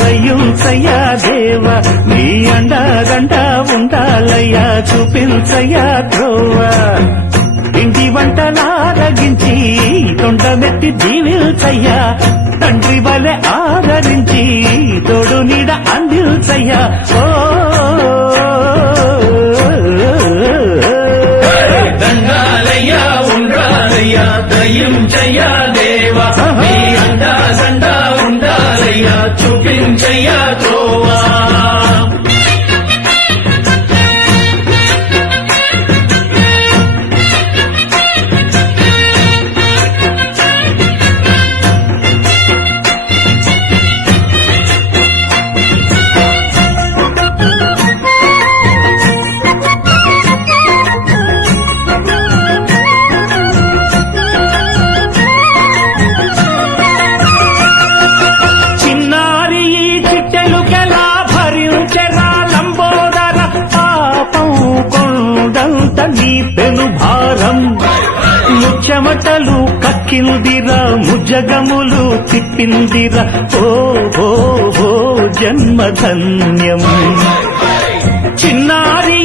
దయ్యుంచయ్యా దేవ నీ అండగండ ఉండాలయ్యా చూపించయ్యా త్రోవ ఇంటి వంటలారగించి తొండమెత్తి దీవిల్చయ్యా తండ్రి వలె ఆదరించి తోడు నీడ అందిల్చయ్యా ఓ దండాలయ్యా ఉండాలయ్యా దయ్యుంచయ్యా దేవ నీ అండగండ ఉండాలయ్యా చూపించయ్యా త్రోవా నీ పెను భారం ముచ్చమటలు కక్కిందిరా ముజ్జగములు తిప్పిందిరా ఓ ఓ ఓ జన్మధన్యం చిన్నారి